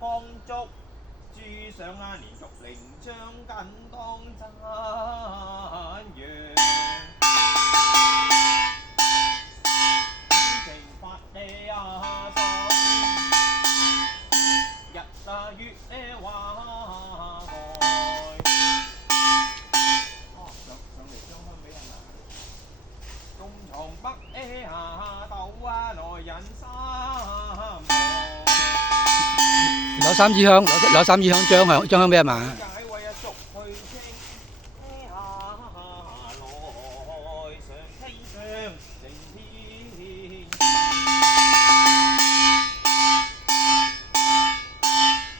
光燭，柱上連續靈將緊當讚揚。真情法理信，日月話外。上嚟張香俾人啊！中床北斗來人三望。攞三支香，攞三支香張香俾阿嫲。解為逐去清下來，上天上成天。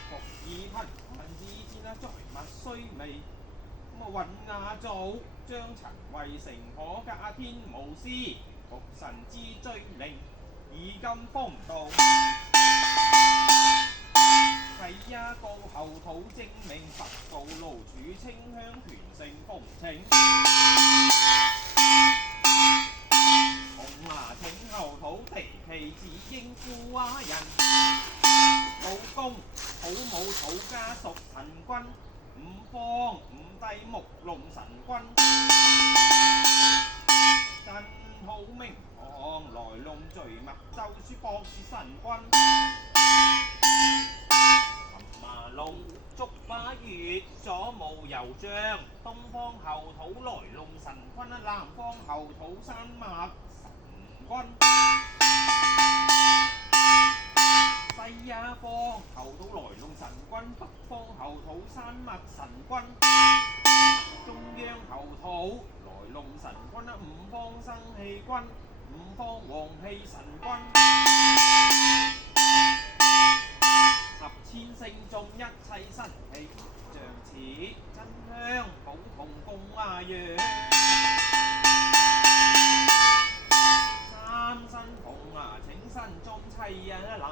服以貧寒之戰在物須眉。雲亞祖將塵為城可假天無私，復神之追靈以今風道。係高後土證明佛道路處清香權盛風情。紅牙請後土地其只應故人，老公土母土家屬神君，五方五帝木龍神君，真土明堂來龍序脈奏書博士神君。龍竹花月左無油像，東方後土來龍神君，南方後土山脈神君。西方後土來龍神君，北方後土山脈神君。中央後土來龍神君，五方生氣君，五方黃氣神君。合千星中一切神氣，像似真香寶同共揚。三身鳳請身中齊臨，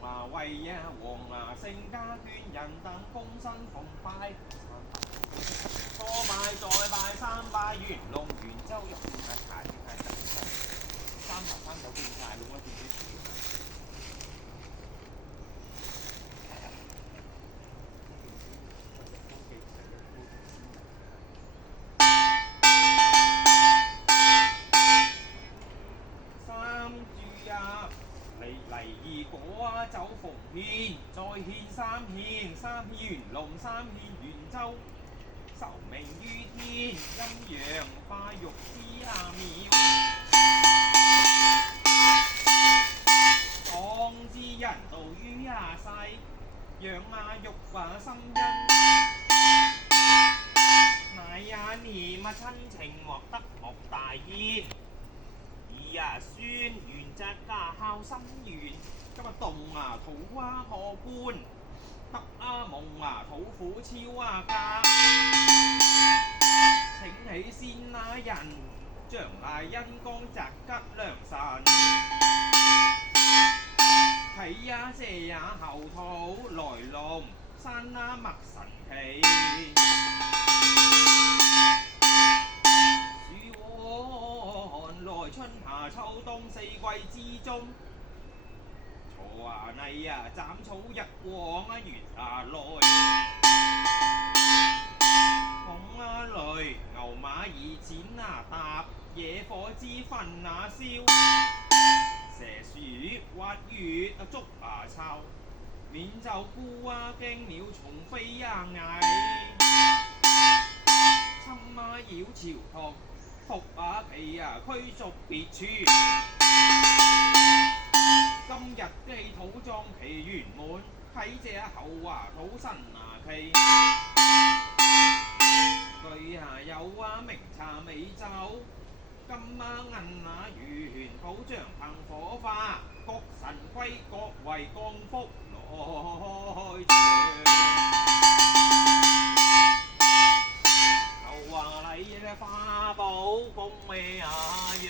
紅為黃聖家眷人等躬身奉拜。多拜再拜三拜元龍元州玉太三頭變晒咯，變咗樹。三柱離異果走逢獻，再獻三獻，三獻元龍，三獻元州。壽命於天，陰陽化育之妙。當知人道於世，養育心恩。乃念親情莫得莫大焉。孫原則家孝心願，今日動土破官，得夢土虎超家。請起先人，將來因光澤吉良辰。睇借後土來龍，山脈神奇。暑寒來春夏秋冬四季之中，鋤泥斬草日往月來。紅雷牛馬兒錢踏，野火之焚燒。蛇鼠滑月捉巢，免就孤驚鳥蟲飛蟻。侵擾朝堂，伏皮驅逐別處。今日基土葬其圓滿，啟借後土神奇。具有明茶美酒，金銀元寶像憑火化，各神歸各為降福來長。求華禮花寶供咩樣？